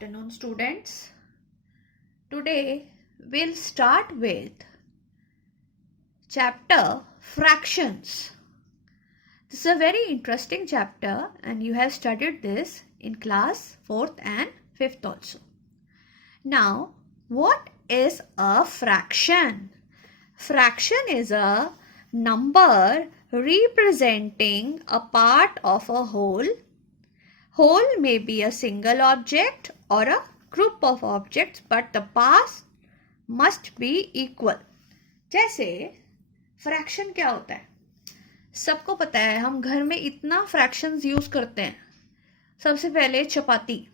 afternoon, students. Today we'll start with chapter Fractions. This is a very interesting chapter and you have studied this in class 4th and 5th also. Now, what is a fraction? Fraction is a number representing a part of a whole. Whole may be a single object or a group of objects, but the parts must be equal. जैसे fraction क्या होता है? सबको पता है, हम घर में इतना फ्रैक्शंस यूज करते हैं. सबसे पहले चपाती.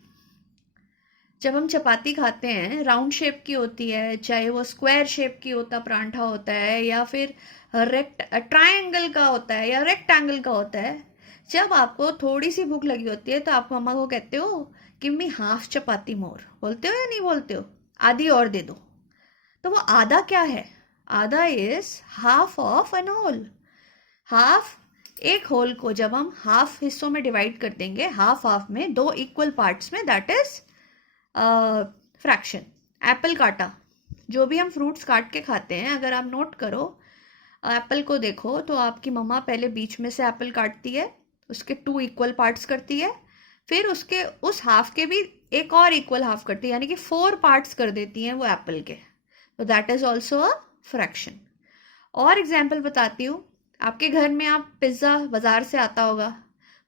जब हम चपाती खाते हैं, राउंड शेप की होती है, चाहे वो स्क्वायर शेप की होता परांठा होता है या फिर ट्रायंगल का होता है या रेक्टेंगल का होता है. जब आपको थोड़ी सी भूख लगी होती है तो आप मम्मा को कहते हो कि मी हाफ चपाती मोर. बोलते हो या नहीं बोलते हो? आधी और दे दो. तो वो आधा क्या है? आधा is half of an whole. Half, एक होल को जब हम हाफ हिस्सों में डिवाइड कर देंगे, हाफ हाफ में, दो इक्वल पार्ट्स में, दैट इज फ्रैक्शन. एप्पल काटा, जो भी हम फ्रूट्स काट के खाते हैं, अगर आप नोट करो, एप्पल को देखो तो आपकी मम्मा पहले बीच में से एप्पल काटती है, उसके 2 इक्वल पार्ट्स करती है, फिर उसके उस हाफ के भी एक और इक्वल हाफ करती है, यानी कि 4 पार्ट्स कर देती हैं वो एप्पल के. तो that is also a fraction. और एग्जाम्पल बताती हूँ. आपके घर में आप पिज्ज़ा बाजार से आता होगा,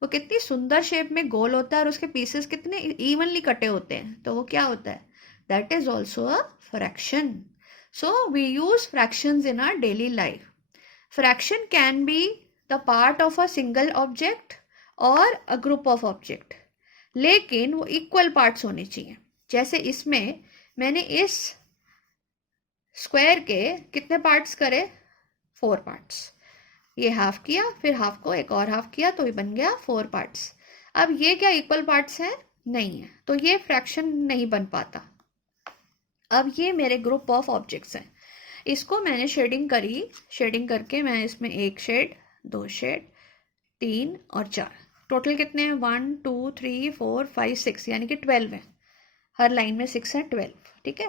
वो कितनी सुंदर शेप में गोल होता है और उसके पीसेस कितने इवनली कटे होते हैं. तो वो क्या होता है? That is also a fraction. So we use fractions in our daily life. Fraction can be the part of a single object or a group of object, लेकिन वो equal parts होने चाहिए. जैसे इसमें मैंने इस स्क्वायर के कितने पार्ट्स करे? 4 पार्ट्स. ये हाफ किया, फिर हाफ को एक और हाफ किया, तो ये बन गया 4 पार्ट्स. अब ये क्या इक्वल पार्ट्स हैं? नहीं है, तो ये फ्रैक्शन नहीं बन पाता. अब ये मेरे ग्रुप ऑफ ऑब्जेक्ट्स हैं. इसको मैंने शेडिंग करी. शेडिंग करके मैं इसमें 1 शेड, 2 शेड, 3 और 4, टोटल कितने हैं? 1 2 3 4 5 6, यानी कि 12 है. हर लाइन में 6 है, 12. ठीक है.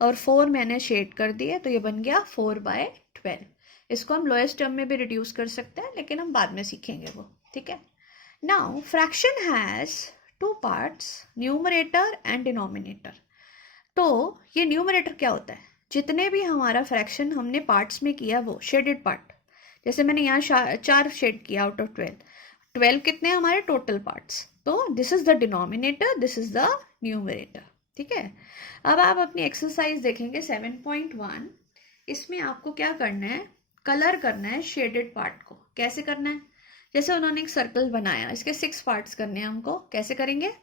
और 4 मैंने शेड कर दिए, तो ये बन गया 4/12. इसको हम लोएस्ट टर्म में भी रिड्यूस कर सकते हैं, लेकिन हम बाद में सीखेंगे वो. ठीक है. Now fraction has 2 parts, numerator and denominator. तो ये न्यूमरेटर क्या होता है? जितने भी हमारा फ्रैक्शन हमने पार्ट्स में किया, वो शेडेड पार्ट. जैसे मैंने यहाँ 4 शेड किया आउट ऑफ 12. 12 कितने हमारे टोटल पार्ट्स? तो this is the denominator, this is the numerator. ठीक है. अब आप अपनी एक्सरसाइज देखेंगे 7.1. इसमें आपको क्या करना है? कलर करना है शेडेड पार्ट को. कैसे करना है? जैसे उन्होंने एक सर्कल बनाया, इसके 6 पार्ट्स करने हैं हमको. कैसे करेंगे?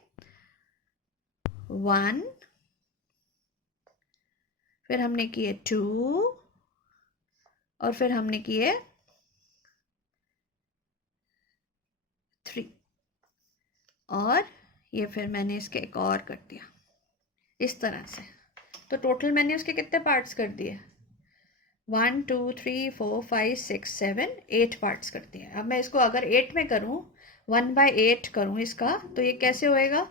1, फिर हमने किए 2, और फिर हमने किए 3, और ये फिर मैंने इसके एक और कर दिया इस तरह से. तो टोटल मैंने उसके कितने पार्ट्स कर दिए? 1 2 3 4 5 6 7 8 पार्ट्स कर दिए. अब मैं इसको अगर 8 में करूं, 1/8 करूं इसका, तो ये कैसे होएगा?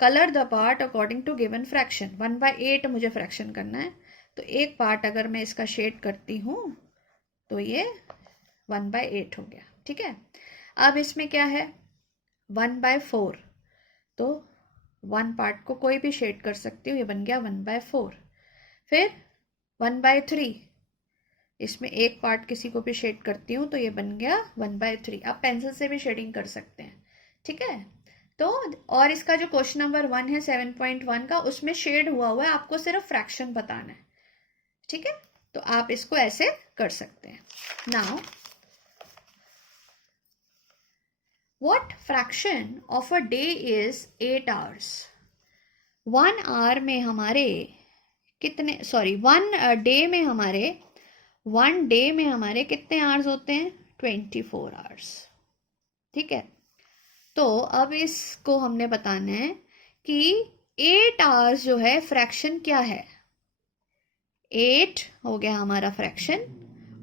Colour the part according to given fraction. 1/8 मुझे फ्रैक्शन करना है, तो एक पार्ट अगर मैं इसका शेड करती हूँ तो ये 1/8 हो गया. ठीक है. अब इसमें क्या है? 1/4. तो 1 पार्ट को कोई भी शेड कर सकती हूँ, ये बन गया 1/4. फिर 1/3, इसमें एक पार्ट किसी को भी शेड करती हूँ, तो ये बन गया 1/3. आप पेंसिल से भी शेडिंग कर सकते हैं. ठीक है. तो और इसका जो क्वेश्चन नंबर 1 है 7.1 का, उसमें शेड हुआ हुआ है, आपको सिर्फ फ्रैक्शन बताना है. ठीक है. तो आप इसको ऐसे कर सकते हैं. Now what fraction of a day is 8 hours. 1 our में हमारे कितने, सॉरी 1 डे में हमारे कितने आवर्स होते हैं? 24 आवर्स. ठीक है. तो अब इसको हमने बताना है कि 8 आवर्स जो है फ्रैक्शन क्या है. 8 हो गया हमारा फ्रैक्शन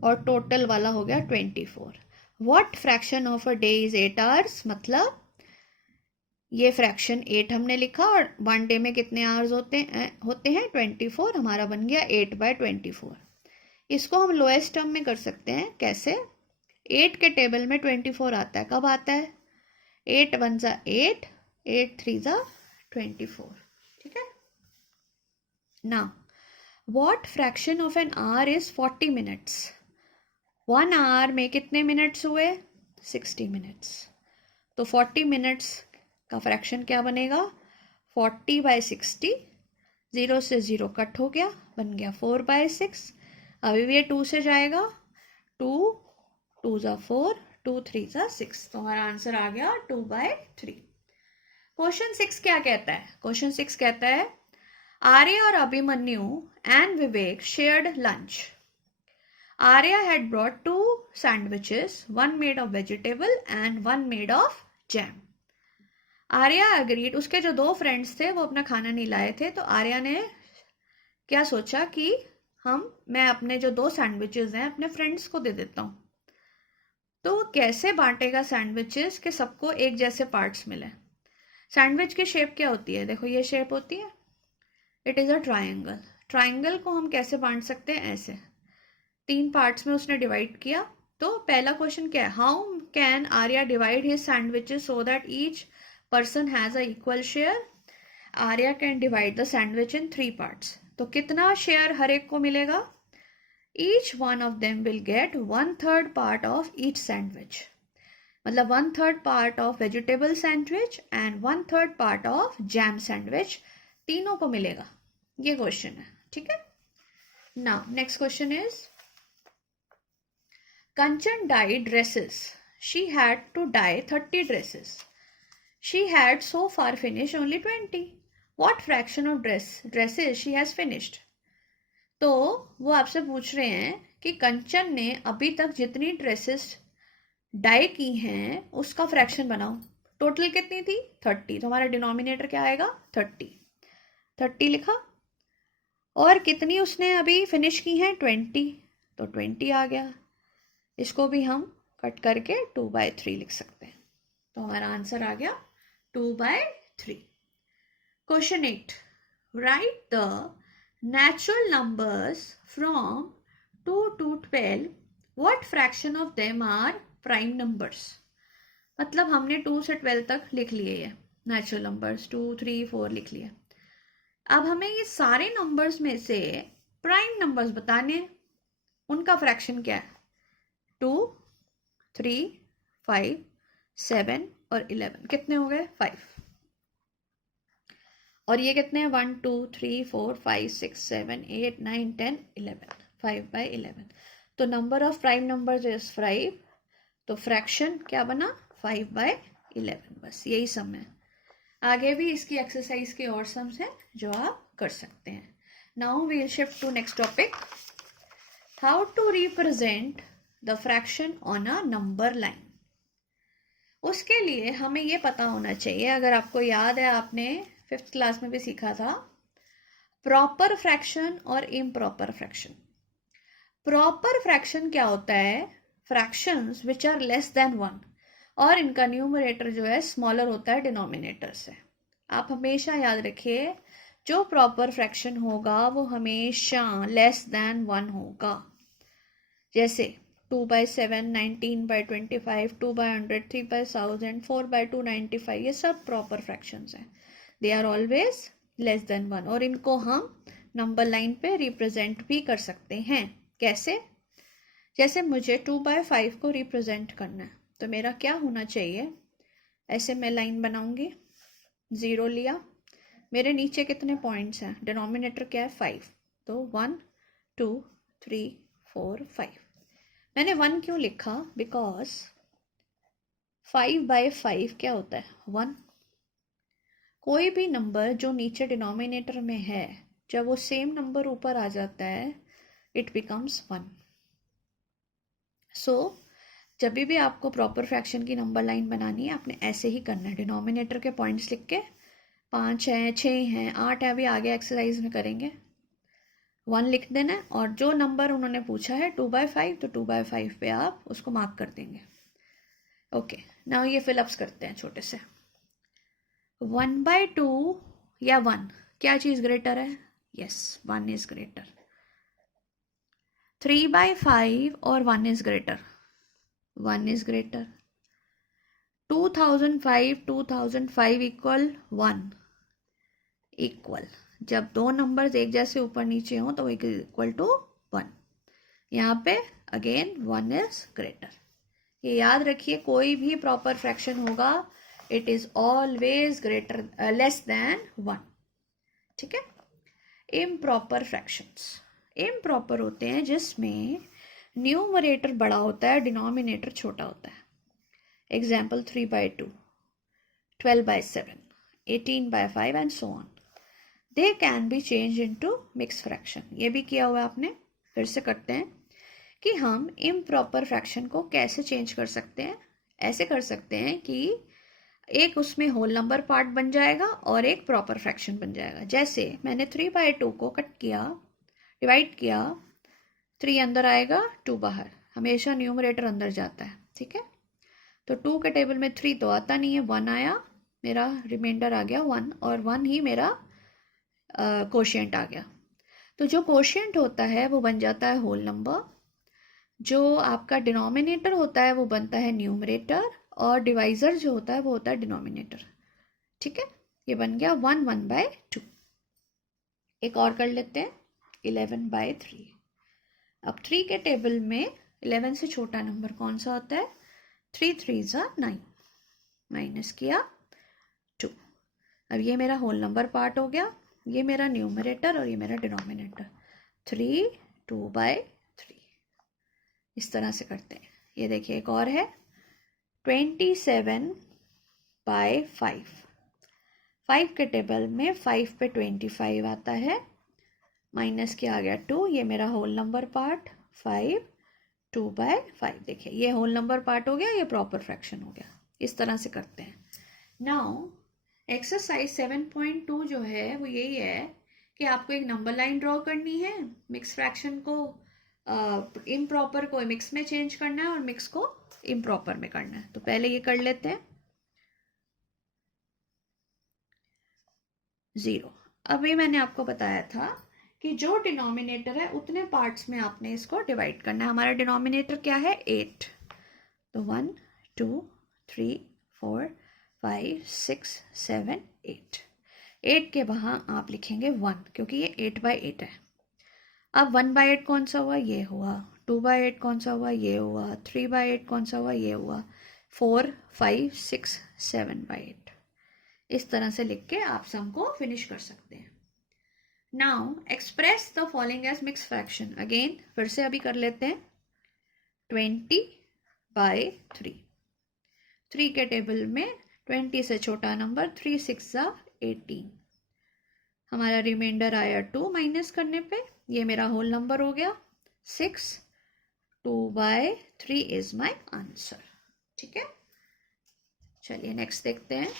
और टोटल वाला हो गया 24. What fraction of a day is 8 hours? मतलब ये फ्रैक्शन 8 हमने लिखा, और 1 डे में कितने आवर्स होते हैं 24। हमारा बन गया 8/24। इसको हम लोएस्ट टर्म में कर सकते हैं। कैसे? 8 के टेबल में 24 आता है। कब आता है? 8 1 ज़ा 8, 8 3 ज़ा 24। ठीक है ना? What fraction of an hour is 40 minutes? 1 our में कितने मिनट्स हुए? 60 मिनट्स। तो 40 मिनट्स का फ्रैक्शन क्या बनेगा? 40/60। 0 से 0 कट हो गया, बन गया 4/6। अभी भी ये 2 से जाएगा। 2 2 ज़ा 4, 2 3 ज़ा 6। तो हमारा आंसर आ गया 2/3। क्वेश्चन 6 क्या कहता है? क्वेश्चन 6 कहता है आर्य और Abhimanyu and Vivek shared lunch. Arya had brought 2 sandwiches, one made of vegetable and one made of jam. Arya agreed, उसके जो 2 फ्रेंड्स थे वो अपना खाना नहीं लाए थे, तो आर्या ने क्या सोचा कि मैं अपने जो 2 सैंडविचेस हैं अपने फ्रेंड्स को दे देता हूँ। तो वो कैसे बांटेगा सैंडविचेस कि सबको एक जैसे पार्ट्स मिले? सैंडविच की शेप क्या होती है? देखो ये शेप होती है, it is a triangle. Triangle को हम कैसे बांट सकते हैं? ऐसे 3 पार्ट्स में उसने डिवाइड किया। तो पहला क्वेश्चन क्या है? How can Arya divide his sandwiches so that each person has a equal share? Arya can divide the sandwich in 3 parts. तो कितना शेयर हर एक को मिलेगा? Each one of them will get 1/3 part of each sandwich. मतलब 1/3 part of vegetable sandwich and 1/3 part of jam sandwich, तीनों को मिलेगा। ये क्वेश्चन है। ठीक है। Now next question is Kanchan dyed dresses. She had to dye 30 dresses. She had so far finished only 20. What fraction of dresses she has finished? तो वो आपसे पूछ रहे हैं कि कंचन ने अभी तक जितनी ड्रेसेस डाई की हैं उसका फ्रैक्शन बनाओ। टोटल कितनी थी? 30। तो हमारा डिनोमिनेटर क्या आएगा? 30। 30 लिखा। और कितनी उसने अभी फिनिश की हैं? 20। तो 20 आ गया। इसको भी हम कट करके 2/3 लिख सकते हैं। तो हमारा आंसर आ गया 2/3। Question 8, write the natural numbers from 2 to 12. What fraction of them are prime numbers? मतलब हमने 2 से 12 तक लिख लिए ये नेचुरल नंबर्स, 2 3 4 लिख लिए। अब हमें ये सारे नंबर्स में से प्राइम नंबर्स बताने, उनका फ्रैक्शन क्या है? 2 3 5 7 और 11। कितने हो गए? 5। और ये कितने हैं? 1 2 3 4 5 6 7 8 9 10 11। 5/11। तो number of prime numbers is 5। तो फ्रैक्शन क्या बना? 5/11। बस यही सम है। आगे भी इसकी एक्सरसाइज के और सम्स हैं जो आप कर सकते हैं। Now we will shift to next topic, how to represent the fraction on a number line. उसके लिए हमें ये पता होना चाहिए, अगर आपको याद है आपने 5th क्लास में भी सीखा था, प्रॉपर फ्रैक्शन और इम्प्रॉपर फ्रैक्शन। प्रॉपर फ्रैक्शन क्या होता है? Fractions which are less than 1 और इनका न्यूमरेटर जो है स्मॉलर होता है डिनोमिनेटर से। आप हमेशा याद रखिए, जो प्रॉपर फ्रैक्शन होगा वो हमेशा लेस देन 1 होगा। जैसे 2/7, 19/25, 2/100, 3/1000, 4/295, ये सब प्रॉपर फ्रैक्शंस हैं। They are always less than 1 और इनको हम नंबर लाइन पे रिप्रेजेंट भी कर सकते हैं। कैसे? जैसे मुझे 2/5 को रिप्रेजेंट करना है तो मेरा क्या होना चाहिए? ऐसे मैं लाइन बनाऊंगी, 0 लिया, मेरे नीचे कितने पॉइंट्स हैं? डिनोमिनेटर क्या है? 5। तो 1 2 3 4 5। मैंने 1 क्यों लिखा? बिकॉज 5/5 क्या होता है? 1। कोई भी नंबर जो नीचे डिनोमिनेटर में है, जब वो सेम नंबर ऊपर आ जाता है, इट बिकम्स 1। सो जब भी आपको प्रॉपर फ्रैक्शन की नंबर लाइन बनानी है, आपने ऐसे ही करना है। डिनोमिनेटर के पॉइंट्स लिख के 5 हैं, 6 हैं, 8 है, अभी आगे एक्सरसाइज में करेंगे, 1 लिख देना है। और जो नंबर उन्होंने पूछा है 2/5, तो 2/5 पे आप उसको मार्क कर देंगे। ओके, नाउ ये फिलअप्स करते हैं छोटे से। 1/2 या 1, क्या चीज़ ग्रेटर है? Yes, 1 is greater. 3/5 और 1 is greater, 1 is greater. 2005 equal 1, equal. जब दो नंबर्स एक जैसे ऊपर नीचे हों तो इक्वल टू 1। यहाँ पे अगेन 1 इज ग्रेटर। ये याद रखिए, कोई भी प्रॉपर फ्रैक्शन होगा it is always greater less than 1। ठीक है। इम्प्रॉपर फ्रैक्शंस इम्प्रॉपर होते हैं जिसमें न्यूमरेटर बड़ा होता है, डिनोमिनेटर छोटा होता है। Example 3/2, 12/7, 18/5 and so on. They can be change into mix fraction. ये भी किया हुआ है आपने, फिर से करते हैं कि हम इम्प्रॉपर फ्रैक्शन को कैसे चेंज कर सकते हैं। ऐसे कर सकते हैं कि एक उसमें होल नंबर पार्ट बन जाएगा और एक प्रॉपर फ्रैक्शन बन जाएगा। जैसे मैंने 3/2 को कट किया, डिवाइड किया, 3 अंदर आएगा, 2 बाहर। हमेशा न्यूमरेटर अंदर जाता है। ठीक है। तो 2 के टेबल में 3 तो आता नहीं है, 1 आया, मेरा रिमाइंडर आ गया 1, और 1 ही मेरा कोशिएंट आ गया। तो जो कोशिएंट होता है वो बन जाता है होल नंबर, जो आपका डिनोमिनेटर होता है वो बनता है न्यूमरेटर, और डिवाइज़र जो होता है वो होता है डिनोमिनेटर। ठीक है। ये बन गया 1/2। एक और कर लेते हैं, 11/3। अब 3 के टेबल में 11 से छोटा नंबर कौन सा होता है? 3 3 9, माइनस किया 2। अब ये मेरा होल नंबर पार्ट हो गया, ये मेरा न्यूमरेटर और ये मेरा डिनोमिनेटर। 3 2/3। इस तरह से करते हैं। ये देखिए एक और है, 27/5। 5 के टेबल में 5 पे 25 आता है, माइनस किया आ गया 2, ये मेरा होल नंबर पार्ट 5 2/5। देखिए ये होल नंबर पार्ट हो गया, ये प्रॉपर फ्रैक्शन हो गया। इस तरह से करते हैं। नाउ एक्सरसाइज 7.2 जो है वो यही है कि आपको एक नंबर लाइन ड्रॉ करनी है, मिक्स फ्रैक्शन को इम्प्रॉपर को मिक्स में चेंज करना है और मिक्स को इम्प्रॉपर में करना है। तो पहले ये कर लेते हैं, 0। अभी मैंने आपको बताया था कि जो डिनोमिनेटर है उतने पार्ट्स में आपने इसको डिवाइड करना है। हमारा डिनोमिनेटर क्या है? 8। तो 1 2 3 4 5 6 7 8। 8 के वहाँ आप लिखेंगे 1, क्योंकि ये 8/8 है। अब 1/8 कौन सा हुआ? ये हुआ। 2/8 कौन सा हुआ? ये हुआ। 3/8 कौन सा हुआ? ये हुआ। 4 5 6 7/8। इस तरह से लिख के आप सम को फिनिश कर सकते हैं। Now express the following as mix fraction. Again फिर से अभी कर लेते हैं, 20/3। 3 के टेबल में 20 से छोटा नंबर, 3 6 18। हमारा रिमाइंडर आया 2, माइनस करने पे ये मेरा होल नंबर हो गया 6। 2/3 इज माई आंसर। ठीक है। चलिए नेक्स्ट देखते हैं,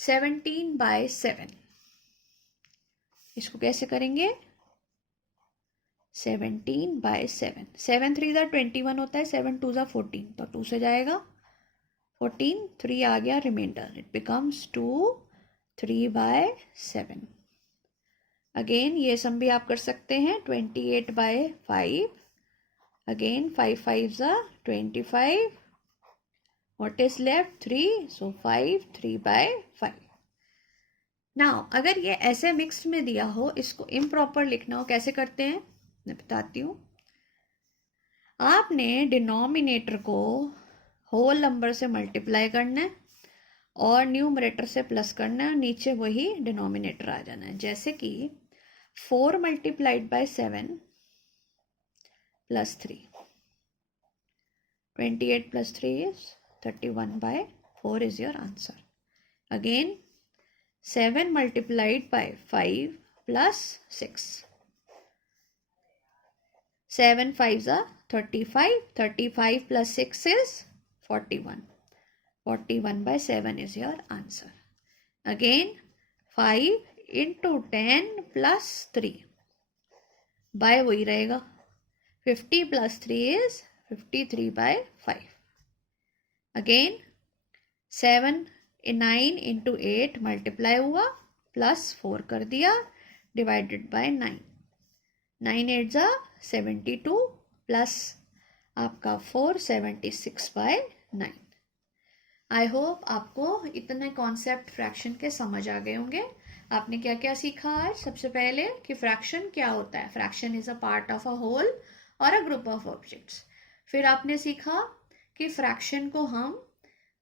17/7। इसको कैसे करेंगे? 17/7, 7 3 21 होता है, 7 2 14, तो 2 से जाएगा 14, 3 आ गया रिमाइंडर, इट बिकम्स 2 3/7। अगेन ये सम भी आप कर सकते हैं, 28/5। Again 5 5 25। What is left? 3, so 5 3/5। Now अगर ये ऐसे मिक्स्ड में दिया हो, इसको इम्प्रॉपर लिखना हो, कैसे करते हैं मैं बताती हूँ। आपने डिनोमिनेटर को होल नंबर से मल्टीप्लाई करना है और न्यूमरेटर से प्लस करना है, नीचे वही डिनोमिनेटर आ जाना है। जैसे कि 4 × 7 + 3, 28 + 3 is 31/4 is your answer. Again 7 × 5 + 6, 7 5 35, 35 + 6 is 41, 41/7 is your answer. Again 5 × 10 + 3, by वही रहेगा, 50 + 3 is 53/5. Again 7 9 इंटू 8 मल्टीप्लाई हुआ, प्लस 4 कर दिया, डिवाइडेड बाय 9। 9 8 ज़ा 72 प्लस आपका 4 76/9। आई होप आपको इतने कॉन्सेप्ट फ्रैक्शन के समझ आ गए होंगे। आपने क्या क्या सीखा आज? सबसे पहले कि फ्रैक्शन क्या होता है। Fraction is a part of a whole और अ ग्रुप ऑफ ऑब्जेक्ट्स। फिर आपने सीखा कि फ्रैक्शन को हम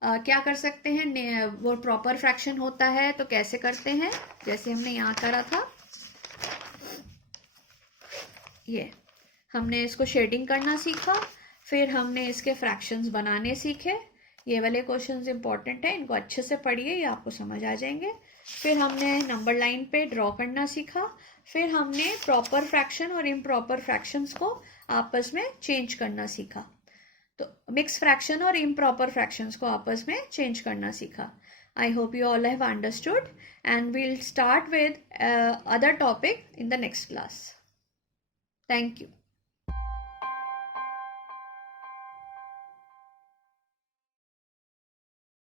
क्या कर सकते हैं, वो प्रॉपर फ्रैक्शन होता है तो कैसे करते हैं, जैसे हमने यहाँ करा था। ये हमने इसको शेडिंग करना सीखा, फिर हमने इसके फ्रैक्शंस बनाने सीखे। ये वाले क्वेश्चंस इंपॉर्टेंट है, इनको अच्छे से पढ़िए, ये आपको समझ आ जाएंगे। फिर हमने नंबर लाइन पे ड्रॉ करना सीखा। फिर हमने प्रॉपर फ्रैक्शन और इम्प्रॉपर फ्रैक्शंस को आपस में चेंज करना सीखा। तो मिक्स फ्रैक्शन और इम्प्रॉपर फ्रैक्शंस को आपस में चेंज करना सीखा। I hope you all have understood and we'll start with other topic in the next class. Thank you.